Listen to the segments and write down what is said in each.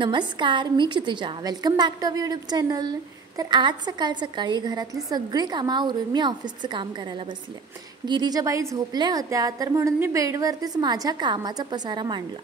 नमस्कार, मी Kshitija. Welcome back to our YouTube channel. तर आज सकाळी घरातली सगळी कामं आवरून मी ऑफिसचं काम करायला बसले. गिरिजाबाई झोपल्या होत्या, तर म्हणून मी बेडवरतीच माझ्या कामाचा पसारा मांडला.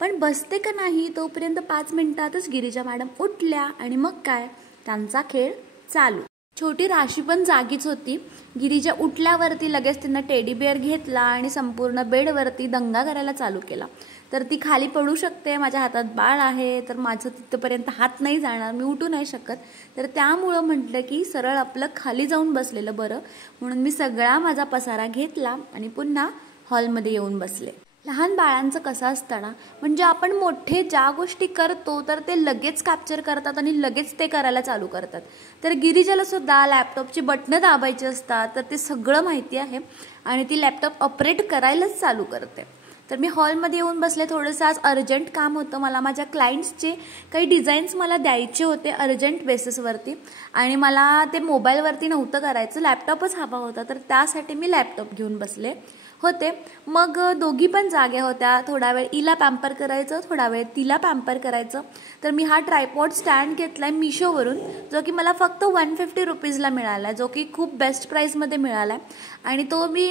पण बसते का नाही तोपर्यंत 5 मिनिटातच गिरिजा मॅडम उठल्या आणि मग काय, त्यांचा खेळ चालू. छोटी राशी पण जागीच होती. गिरिजा उठल्यावरती लगेच तिनं टेडी बेअर घेतला आणि संपूर्ण बेडवरती दंगा करायला चालू केला. तर ती खाली पडू शकते, माझ्या हातात बाळ आहे, तर माझं तिथपर्यंत हात नाही जाणार, मी उठू नाही शकत. तर त्यामुळं म्हटलं की सरळ आपलं खाली जाऊन बसलेलं बरं, म्हणून मी सगळा माझा पसारा घेतला आणि पुन्हा हॉलमध्ये येऊन बसले. लहान बाळांचं कसं असतं ना, म्हणजे आपण मोठे ज्या गोष्टी करतो तर ते लगेच कॅप्चर करतात आणि लगेच ते करायला चालू करतात. तर गिरिजाला सुद्धा लॅपटॉपची बटणं दाबायची असतात, तर ते सगळं माहिती आहे आणि ती लॅपटॉप ऑपरेट करायलाच चालू करते. तर मी हॉलमध्ये येऊन बसले. थोडंसं आज अर्जंट काम होतं मला. माझ्या क्लायंट्सचे काही डिझाईन्स मला द्यायचे होते अर्जंट बेसिसवरती आणि मला ते मोबाईलवरती नव्हतं करायचं, लॅपटॉपच हवा होता. तर त्यासाठी मी लॅपटॉप घेऊन बसले होते. मग दोघी पण जाग्या होत्या. थोडा वेळ हिला पॅम्पर करायचं, थोडा वेळ तिला पॅम्पर करायचं. तर मी हा ट्रायपॉड स्टँड घेतला आहे मिशोवरून, जो की मला फक्त 150 रुपीजला मिळाला आहे, जो की खूप बेस्ट प्राईसमध्ये मिळाला आहे. आणि तो मी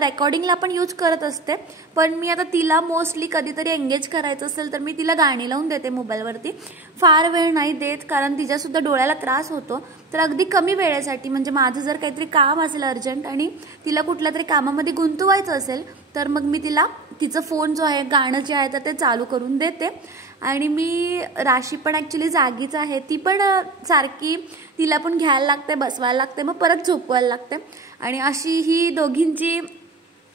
रेकॉर्डिंगला पण यूज करत असते. पण मी आता तिला मोस्टली कधीतरी एंगेज करायचं असेल तर मी तिला गाणी लावून देते मोबाईलवरती. फार वेळ नाही देत, कारण तिच्यासुद्धा डोळ्याला त्रास होतो. तर अगदी कमी वेळेसाठी, म्हणजे माझं जर काहीतरी काम असेल अर्जंट आणि तिला कुठल्या तरी कामामध्ये गुंतवायचं असेल तर मग मी तिला तिचं फोन जो आहे, गाणं जे आहे तर ते चालू करून देते. आणि मी राशी पण ॲक्च्युली जागीच आहे, ती पण सारखी तिला पण घ्यायला लागते, बसवायला लागते, मग परत झोपवायला लागते. आणि अशी ही दोघींची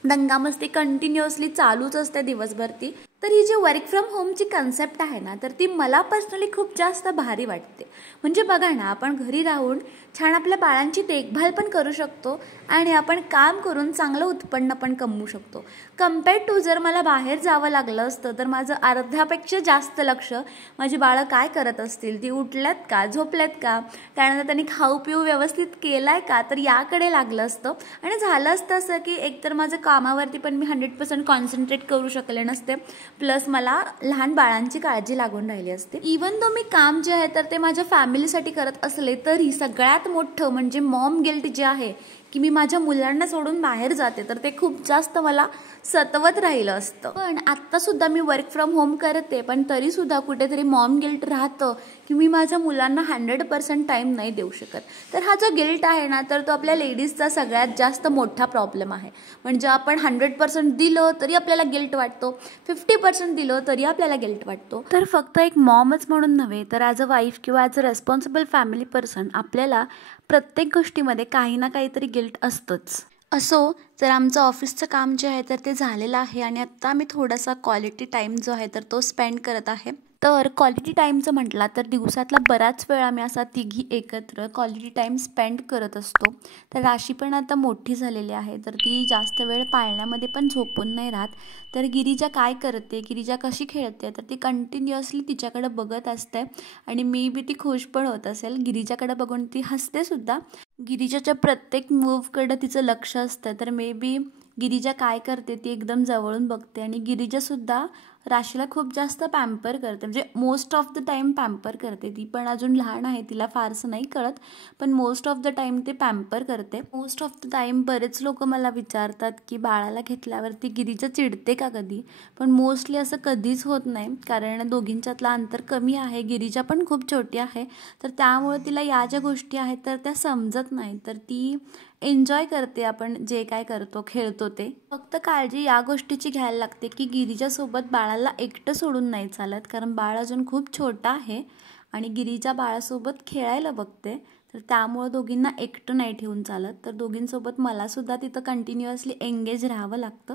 दंगामस्ती कंटिन्युअसली चालूच असते दिवसभर ती. तर ही जी वर्क फ्रॉम होमची कन्सेप्ट आहे ना, तर ती मला पर्सनली खूप जास्त भारी वाटते. म्हणजे बघा ना, आपण घरी राहून छान आपल्या बाळांची देखभाल पण करू शकतो आणि आपण काम करून चांगलं उत्पन्न पण कमवू शकतो. कम्पेअर्ड टू जर मला बाहेर जावं लागलं असतं तर माझं अर्ध्यापेक्षा जास्त लक्ष माझी बाळं काय करत असतील, ती उठल्यात का, झोपल्यात का, त्यानंतर त्यांनी खाऊ पिऊ व्यवस्थित केलाय का, तर याकडे लागलं असतं. आणि झालं असतं असं की एकतर माझं कामावरती पण मी 100% कॉन्सन्ट्रेट करू शकले नसते, प्लस मला लहान बाळांची काळजी लागून राहिली असते. इवन तो मी काम जे आहे तर ते माझ्या फॅमिलीसाठी करत असले तरी सगळ्यात मोठं म्हणजे मॉम गिल्ट जे आहे की मी माझ्या मुलांना सोडून बाहेर जाते, तर ते खूप जास्त मला सतवत राहिलं असतं. पण आत्तासुद्धा मी वर्क फ्रॉम होम करते, पण तरीसुद्धा कुठेतरी मॉम गिल्ट राहतं की मी माझ्या मुलांना 100% टाईम नाही देऊ शकत. तर हा जो गिल्ट आहे ना, तर तो आपल्या लेडीजचा सगळ्यात जास्त मोठा प्रॉब्लेम आहे. म्हणजे आपण 100% दिलं तरी आपल्याला गिल्ट वाटतो, 50% दिलं तरी आपल्याला गिल्ट वाटतो. तर फक्त एक मॉमच म्हणून नव्हे, तर ॲज अ वाईफ किंवा as a responsible family person आपल्याला प्रत्येक गोष्टीमध्ये काही ना काहीतरी गिल्ट असतंच. असो, तर आमचं ऑफिसचं काम जे आहे तर ते झालेलं आहे आणि आत्ता मी थोडासा क्वालिटी टाईम जो आहे तर तो स्पेंड करत आहे. तर क्वालिटी टाईमचं म्हटला तर दिवसातला बराच वेळ आम्ही असा तिघी एकत्र क्वालिटी टाईम स्पेंड करत असतो. तर राशी पण आता मोठी झालेली आहे, तर ती जास्त वेळ पाळण्यामध्ये पण झोपून नाही राहत. तर गिरिजा काय करते, गिरिजा कशी खेळते, तर ती कंटिन्युअसली तिच्याकडे बघत असते आणि मी बी ती खुश पण होत असेल. गिरिजाकडे बघून ती हसते सुद्धा. गिरिजाच्या प्रत्येक मूव्हकडं तिचं लक्ष असतं. तर मे बी गिरिजा काय करते ती एकदम जवळून बघते आणि गिरिजासुद्धा राशीला खूप जास्त पॅम्पर करते, म्हणजे most of the time pamper करते. ती पण अजून लहान आहे, तिला फारसं नाही कळत, पण मोस्ट ऑफ द टाईम ते पॅम्पर करते. मोस्ट ऑफ द टाईम बरेच लोक मला विचारतात की बाळाला घेतल्यावरती गिरिजा चिडते का कधी, पण मोस्टली असं कधीच होत नाही, कारण दोघींच्यातलं अंतर कमी आहे. गिरिजा पण खूप छोटी आहे, तर त्यामुळे तिला या ज्या गोष्टी आहेत तर त्या समजत नाही, तर ती एन्जॉय करते आपण जे काय करतो, खेळतो ते. फक्त काळजी या गोष्टीची घ्यायला लागते की गिरिजासोबत बाळाला एकटं सोडून नाही चालत, कारण बाळ अजून खूप छोटा आहे आणि गिरिजा बाळासोबत खेळायला बघते, तर त्यामुळं दोघींना एकटं नाही ठेवून चालत. तर दोघींसोबत मलासुद्धा तिथं कंटिन्युअसली एंगेज राहावं लागतं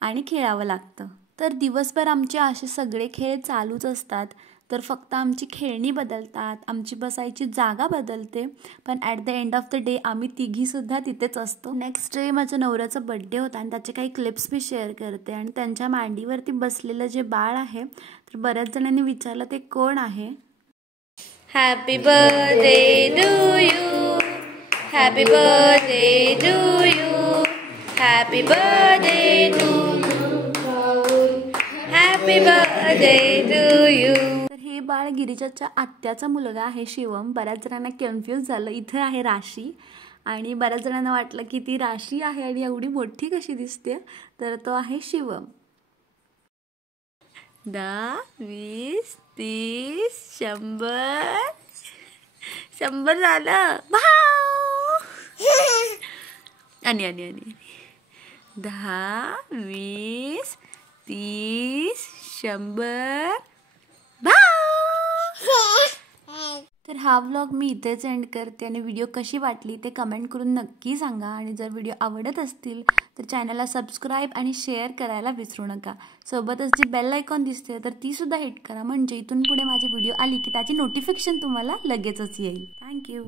आणि खेळावं लागतं. तर दिवसभर आमचे असे सगळे खेळ चालूच असतात. तर फक्त आमची खेळणी बदलतात, आमची बसायची जागा बदलते, पण at the end of the day आम्ही तिघीसुद्धा तिथेच असतो. नेक्स्ट डे माझ्या नवऱ्याचा बड्डे होता आणि त्याचे काही क्लिप्स मी शेअर करते. आणि त्यांच्या मांडीवरती बसलेलं जे बाळ आहे, तर बऱ्याच जणांनी विचारलं ते कोण आहे. Happy birthday to you, happy birthday to you, happy birthday to you, happy birthday to you. बाळ गिरिजाच्या आत्याचा मुलगा आहे शिवम. बऱ्याच जणांना कन्फ्यूज झालं. इथे आहे राशी आणि बऱ्याच जणांना वाटलं की ती राशी आहे आणि एवढी मोठी कशी दिसते, तर तो आहे शिवम. 10, 20, 30, 100 झालं. आणि 10, 20, 30, 100. तर हा व्लॉग मी इथेच एंड करते आणि व्हिडिओ कशी वाटली ते कमेंट करून नक्की सांगा. आणि जर व्हिडिओ आवडत असतील तर चॅनलला सबस्क्राईब आणि शेअर करायला विसरू नका. सोबतच जी बेल आयकॉन दिसते तर ती सुद्धा हिट करा, म्हणजे इथून पुढे माझी व्हिडिओ आली की त्याची नोटिफिकेशन तुम्हाला लगेचच येईल. थँक्यू.